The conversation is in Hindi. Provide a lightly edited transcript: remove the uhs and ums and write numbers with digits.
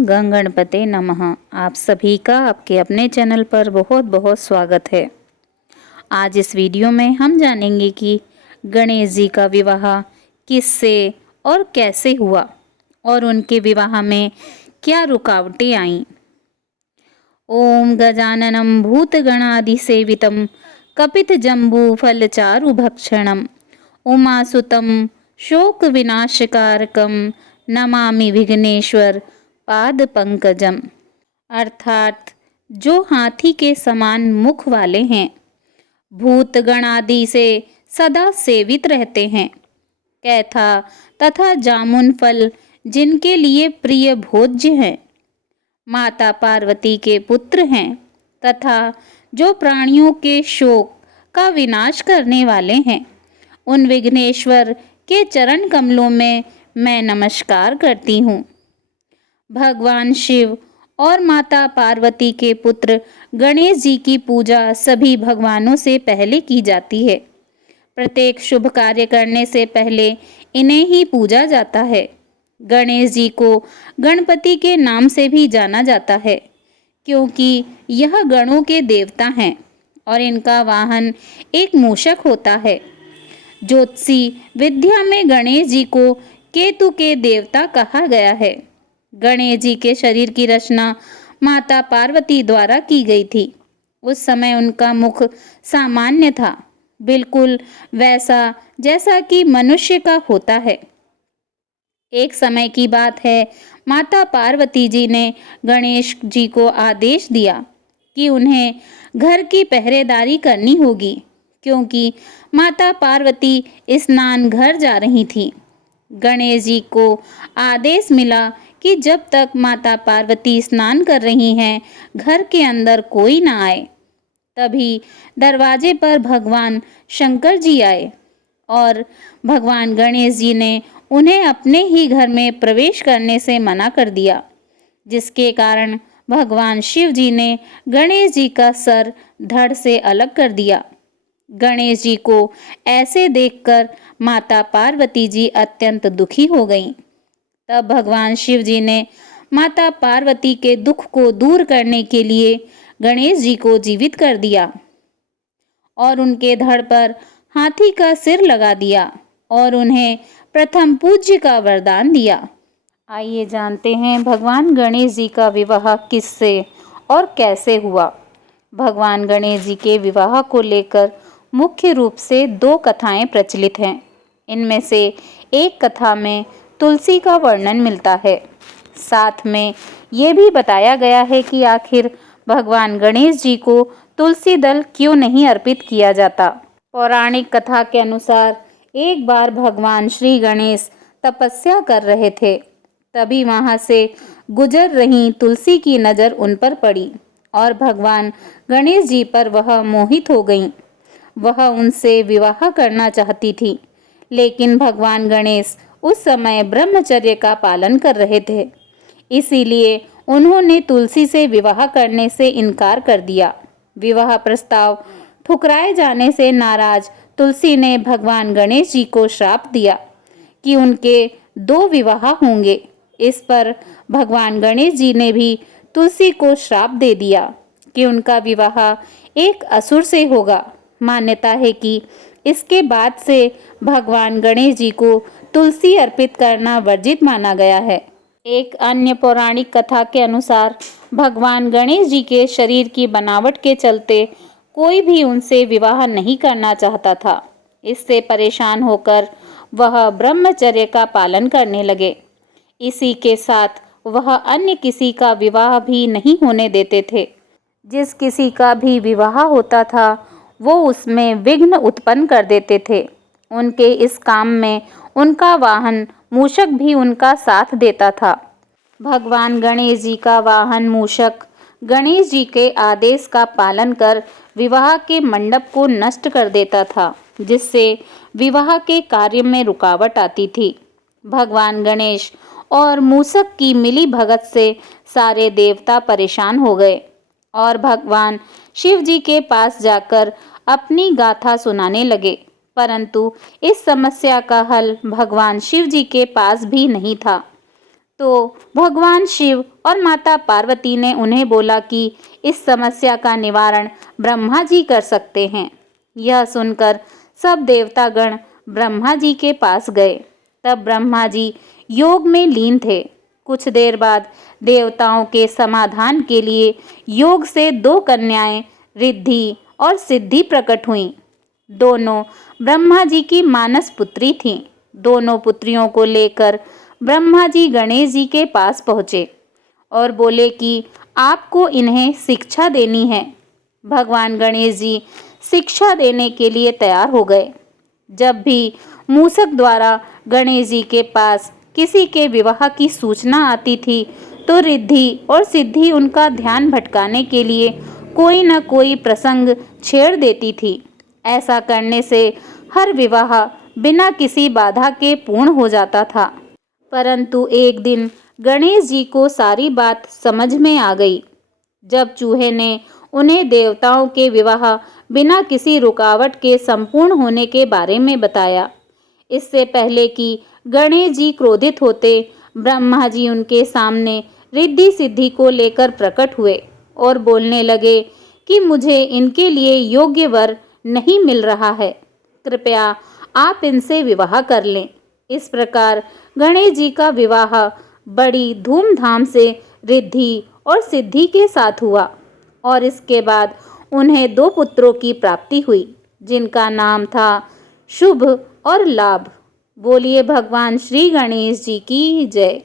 गं गणपते नमः। आप सभी का आपके अपने चैनल पर बहुत बहुत स्वागत है। आज इस वीडियो में हम जानेंगे कि गणेश जी का विवाह किससे और कैसे हुआ और उनके विवाह में क्या रुकावटें आईं। ओम गजाननं भूतगणाधिसेवितं कपितजम्बूफलचारुभक्षणं उमासुतं शोकविनाशकारकं नमामि विघ्नेश्वर पाद पंकजम। अर्थात जो हाथी के समान मुख वाले हैं, भूतगण आदि से सदा सेवित रहते हैं, कैथा तथा जामुन फल जिनके लिए प्रिय भोज्य हैं, माता पार्वती के पुत्र हैं तथा जो प्राणियों के शोक का विनाश करने वाले हैं, उन विघ्नेश्वर के चरण कमलों में मैं नमस्कार करती हूँ। भगवान शिव और माता पार्वती के पुत्र गणेश जी की पूजा सभी भगवानों से पहले की जाती है। प्रत्येक शुभ कार्य करने से पहले इन्हें ही पूजा जाता है। गणेश जी को गणपति के नाम से भी जाना जाता है, क्योंकि यह गणों के देवता हैं और इनका वाहन एक मूषक होता है। ज्योतिषी विद्या में गणेश जी को केतु के देवता कहा गया है। गणेश जी के शरीर की रचना माता पार्वती द्वारा की गई थी। उस समय उनका मुख सामान्य था, बिल्कुल वैसा जैसा कि मनुष्य का होता है। एक समय की बात है, माता पार्वती जी ने गणेश जी को आदेश दिया कि उन्हें घर की पहरेदारी करनी होगी, क्योंकि माता पार्वती स्नान घर जा रही थी। गणेश जी को आदेश मिला कि जब तक माता पार्वती स्नान कर रही हैं, घर के अंदर कोई ना आए। तभी दरवाजे पर भगवान शंकर जी आए और भगवान गणेश जी ने उन्हें अपने ही घर में प्रवेश करने से मना कर दिया, जिसके कारण भगवान शिव जी ने गणेश जी का सर धड़ से अलग कर दिया। गणेश जी को ऐसे देखकर माता पार्वती जी अत्यंत दुखी हो गईं। तब भगवान शिव जी ने माता पार्वती के दुख को दूर करने के लिए गणेश जी को जीवित कर दिया और उनके धड़ पर हाथी का सिर लगा दिया और उन्हें प्रथम पूज्य का वरदान दिया। आइए जानते हैं भगवान गणेश जी का विवाह किससे और कैसे हुआ। भगवान गणेश जी के विवाह को लेकर मुख्य रूप से दो कथाएं प्रचलित हैं। इनमें से एक कथा में तुलसी का वर्णन मिलता है। साथ में ये भी बताया गया है कि आखिर भगवान गणेश जी को तुलसी दल क्यों नहीं अर्पित किया जाता। पौराणिक कथा के अनुसार एक बार भगवान श्री गणेश तपस्या कर रहे थे। तभी वहां से गुजर रही तुलसी की नज़र उन पर पड़ी और भगवान गणेश जी पर वह मोहित हो गईं। वह उनसे विवाह करना चाहती थी, लेकिन भगवान गणेश उस समय ब्रह्मचर्य का पालन कर रहे थे। इसीलिए उन्होंने तुलसी से विवाह करने से इनकार कर दिया। विवाह प्रस्ताव ठुकराए जाने से नाराज तुलसी ने भगवान गणेश जी को श्राप दिया कि उनके दो विवाह होंगे। इस पर भगवान गणेश जी ने भी तुलसी को श्राप दे दिया कि उनका विवाह एक असुर से होगा। मान्यता है कि इसके बाद से भगवान गणेश जी को तुलसी अर्पित करना वर्जित माना गया है। एक अन्य पौराणिक कथा के अनुसार भगवान गणेश जी के शरीर की बनावट के चलते कोई भी उनसे विवाह नहीं करना चाहता था। इससे परेशान होकर वह ब्रह्मचर्य का पालन करने लगे। इसी के साथ वह अन्य किसी का विवाह भी नहीं होने देते थे। जिस किसी का भी विवाह होता था, वो उसमें विघ्न उत्पन्न कर देते थे। उनके इस काम में उनका वाहन मूषक भी उनका साथ देता था। भगवान गणेश जी का वाहन मूषक गणेश जी के आदेश का पालन कर विवाह के मंडप को नष्ट कर देता था, जिससे विवाह के कार्य में रुकावट आती थी। भगवान गणेश और मूषक की मिली भगत से सारे देवता परेशान हो गए और भगवान शिव जी के पास जाकर अपनी गाथा सुनाने लगे। परंतु इस समस्या का हल भगवान शिव जी के पास भी नहीं था। तो भगवान शिव और माता पार्वती ने उन्हें बोला कि इस समस्या का निवारण ब्रह्मा जी कर सकते हैं। यह सुनकर सब देवतागण ब्रह्मा जी के पास गए। तब ब्रह्मा जी योग में लीन थे। कुछ देर बाद देवताओं के समाधान के लिए योग से 2 कन्याएं रिद्धि और सिद्धि प्रकट हुईं। दोनों ब्रह्मा जी की मानस पुत्री थीं। दोनों पुत्रियों को लेकर ब्रह्मा जी गणेश जी के पास पहुँचे और बोले कि आपको इन्हें शिक्षा देनी है। भगवान गणेश जी शिक्षा देने के लिए तैयार हो गए। जब भी मूषक द्वारा गणेश जी के पास किसी के विवाह की सूचना आती थी तो रिद्धि और सिद्धि उनका ध्यान भटकाने के लिए कोई न कोई प्रसंग छेड़ देती थी। ऐसा करने से हर विवाह बिना किसी बाधा के पूर्ण हो जाता था। परंतु एक दिन गणेश जी को सारी बात समझ में आ गई। जब चूहे ने उन्हें देवताओं के विवाह बिना किसी रुकावट के संपूर्ण होने के बारे में बताया। इससे पहले कि गणेश जी क्रोधित होते, ब्रह्मा जी उनके सामने रिद्धि सिद्धि को लेकर प्रकट हुए और बोलने लगे कि मुझे इनके लिए योग्य वर नहीं मिल रहा है, कृपया आप इनसे विवाह कर लें। इस प्रकार गणेश जी का विवाह बड़ी धूमधाम से रिद्धि और सिद्धि के साथ हुआ और इसके बाद उन्हें 2 पुत्रों की प्राप्ति हुई जिनका नाम था शुभ और लाभ। बोलिए भगवान श्री गणेश जी की जय।